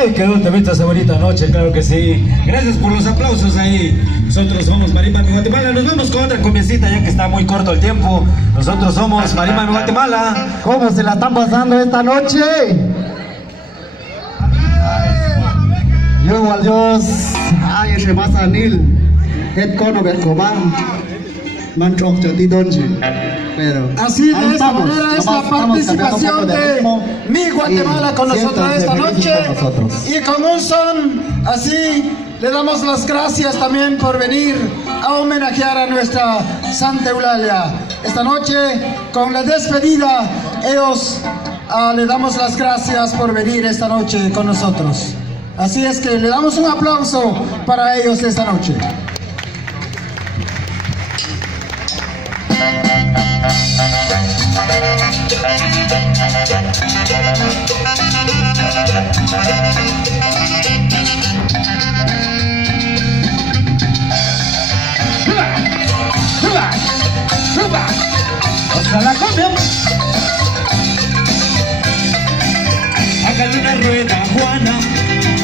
Ay, qué dulce vista esa bonita noche, claro que sí. Gracias por los aplausos ahí. Nosotros somos Marimba Mi Guatemala. Nos vamos con otra cumbiecita ya que está muy corto el tiempo. Nosotros somos Marimba Mi Guatemala. ¿Cómo se la están pasando esta noche? Yo igual Dios. Ay, ese más anil. Het cono bercoban. Mantroc chotidonche. Pero así de esta manera es la participación de Mi Guatemala con nosotros esta noche. Y con un son así le damos las gracias también por venir a homenajear a nuestra Santa Eulalia. Esta noche con la despedida ellos le damos las gracias por venir esta noche con nosotros. Así es que le damos un aplauso para ellos esta noche. ¡Hasta la cumbia! Hágale una rueda, Juana,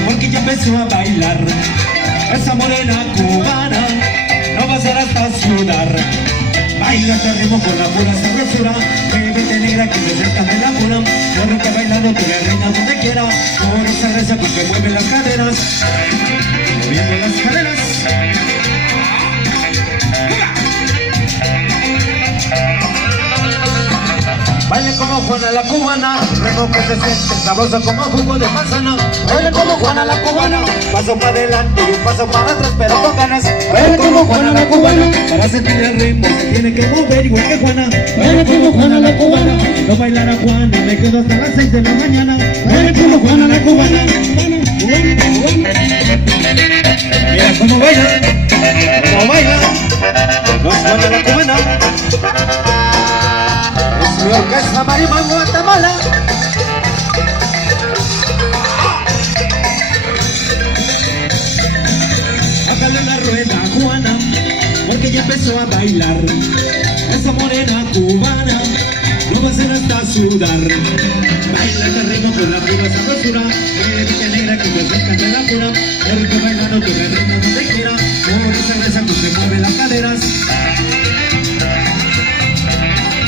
porque ya empezó a bailar. Esa morena cubana no va a ser hasta sudar. Baila este ritmo con la pura sabrosura. Bebete negra que se acerca de la cuna. Corre que bailando tú eres reina donde quiera. Por esa reza tú que mueve las caderas, moviendo las caderas. Baile como Juana la cubana, ritmo que se siente sabroso como jugo de manzana. Baile como Juana la cubana, paso para adelante y un paso para atrás pero con ganas. Baile como Juana la cubana, para sentir el ritmo se tiene que mover igual que Juana. Baile como Juana la cubana, no bailar a Juana, me quedo hasta las 6 de la mañana. Baile como Juana la cubana, mira cómo baila, no es Juana la cubana. Mi orquesta Marimba Mi Guatemala. Hágale una rueda, Juana, porque ya empezó a bailar. Esa morena cubana no va a ser hasta sudar. Baila este ritmo con la pura sabrosura. Bebete negra que te acerca de la cuna. Porque bailando tú el ritmo donde quiera. Por esa reza que se mueve las caderas.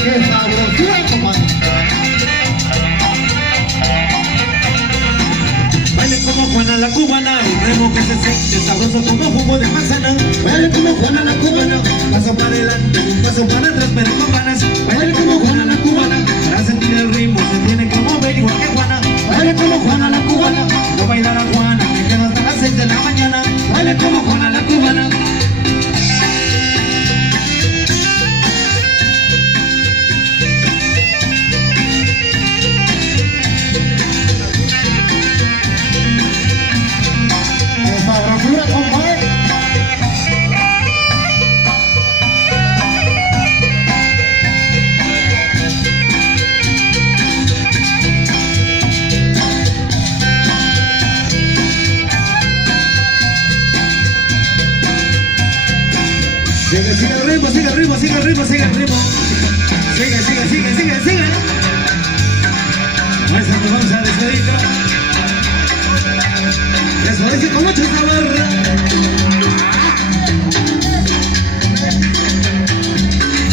¡Qué sabrosura, compadre! Baile como Juana la cubana, el ritmo que se siente sabroso como jugo de manzana. Baile como Juana la cubana, paso para adelante, un paso para atrás, pero con ganas. Baile como Juana la cubana, para sentir el ritmo se tiene que mover igual que Juana. Baile como Juana la cubana, no bailar a Juana, me quedo hasta las 6 de la mañana. Baile como Juana la cubana. Sigue el ritmo, sigue el ritmo, sigue el ritmo, sigue el ritmo. Sigue. Maestra, nos vamos a despedir. Eso dice con mucho sabor.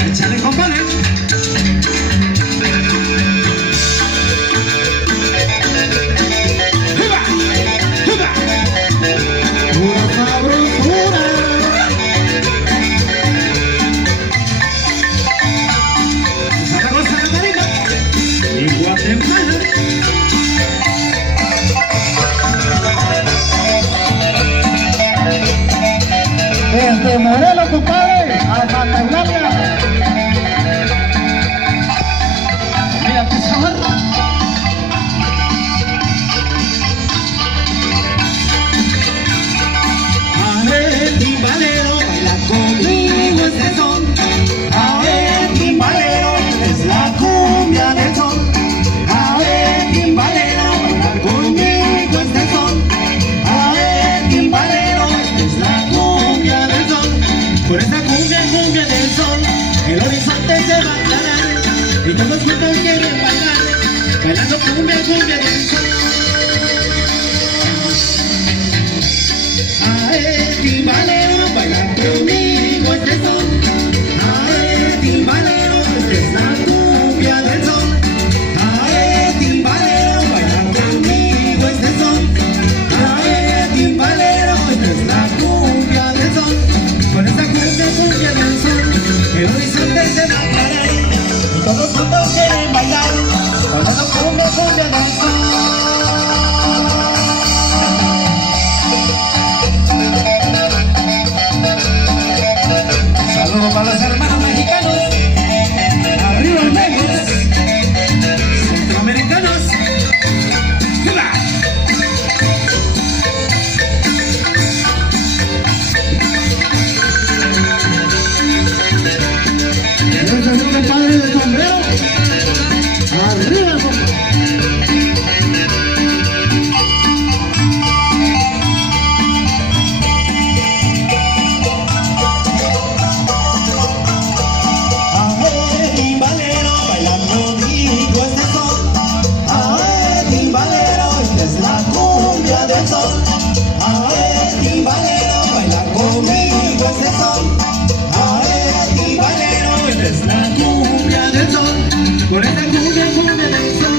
Échale, compadre. desde Morelos, compadre, a Santa Eulalia. Mira qué sabor. A ver, timbalero, baila conmigo este son. A ver, timbalero, es la cumbia del son. A ver, timbalero, baila conmigo este son. A ver, timbalero, es la cumbia del son. Por esta cumbia del son, el horizonte se va a aclarar y todos juntos quieren bailar, bailando cumbia del son. Ae, timbalero, baila conmigo este son. Ae, timbalero, esta es la cumbia del son. Ae, timbalero, baila conmigo este son. Ae, timbalero, esta es la cumbia del son. Con esta cumbia del son, el horizonte se va a aclarar y todos juntos quieren bailar. Con esta cumbia del son. Saludos para los hermanos mexicanos, arriba los negros, centroamericanos. ¡Viva! Ese es un padre de sombrero. Arriba, compadre. Ae, timbalero, baila conmigo este son. Ae, timbalero, esta es la cumbia del son. Ae, timbalero, baila conmigo este son. Ae, timbalero, esta es la cumbia del son. Con esta cumbia del son,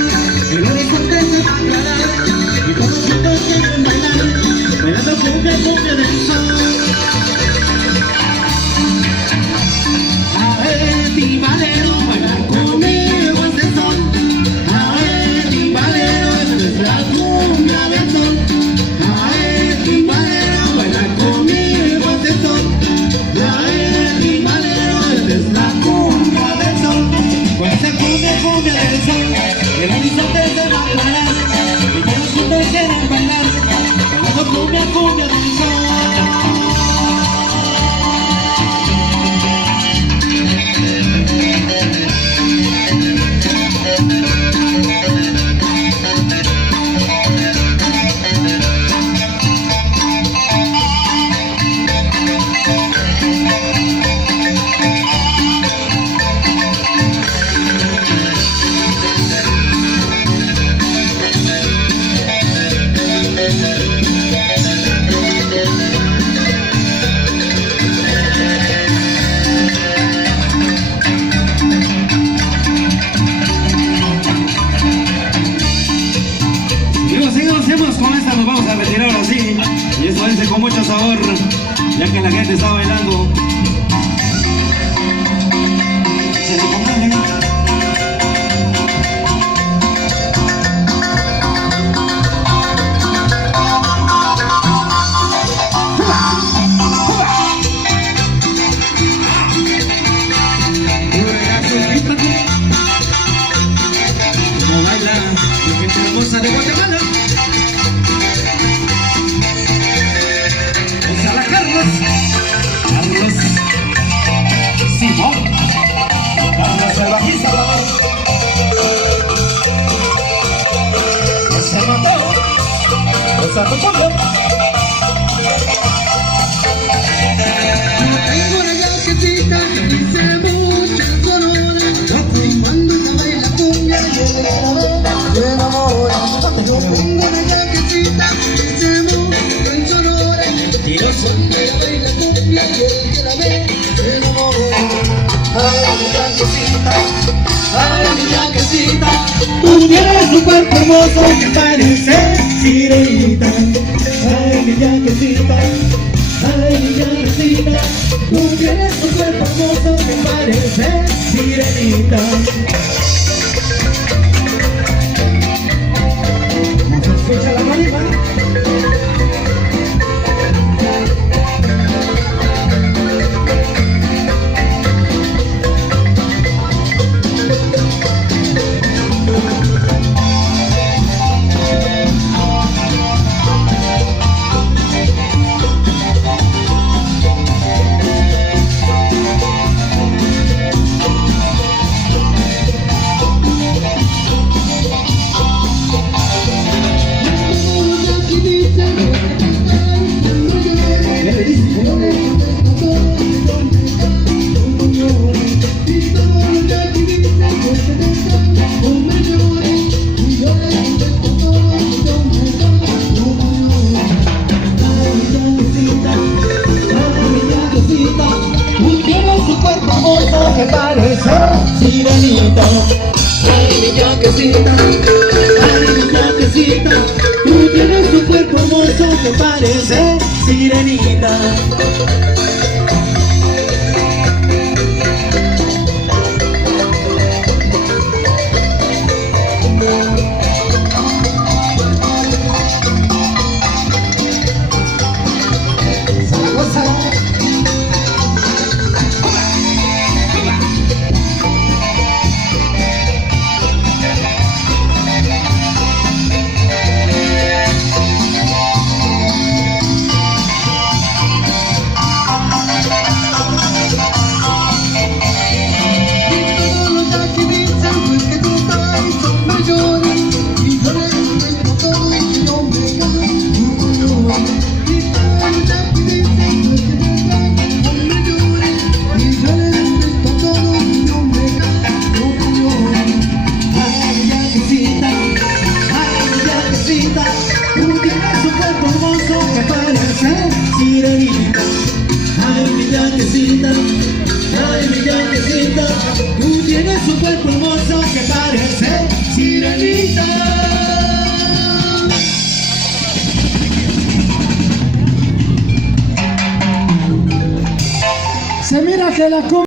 el horizonte se va a aclarar y todos juntos quieren bailar. Bailando cumbia del son. Ae, timbalero, baila conmigo este son. Ae, timbalero, esta es la cumbia del son. Ae, timbalero, baila conmigo este son. Ae, timbalero, esta es la cumbia del son. Con esta cumbia del son, el horizonte se va a aclarar y todos juntos quieren bailar. Bailando cumbia del son. Seguimos con esta, nos vamos a retirar así. Y esto dice con mucho sabor, ya que la gente está bailando. Se lo complace. Como baila la gente hermosa de Guatemala. Carlos Simón, Carlos el bajista, José Mateo, José Rotondo. Tengo una yaquecita que dice mucha sonora. Cuando se baila cumbia me enamora. Yo tengo una yaquecita que dice muy sonora. Y yo soy Cuando ella baila cumbia y el que la ve se enamora. Ay, mi yaquecita, ay, mi yaquecita. tú tienes un cuerpo hermoso que parece sirenita. Ay, mi yaquecita, ay, mi yaquecita. Tú tienes un cuerpo hermoso que parece sirenita. ¿Cómo se escucha la marimba? que parece sirenita. Ay, mi yaquecita, tú tienes un cuerpo hermoso que parece sirenita. Tú tienes un cuerpo hermoso que parece sirenita. Ay, mi yaquecita, tú tienes un cuerpo hermoso que parece sirenita. Se mira que la cumbia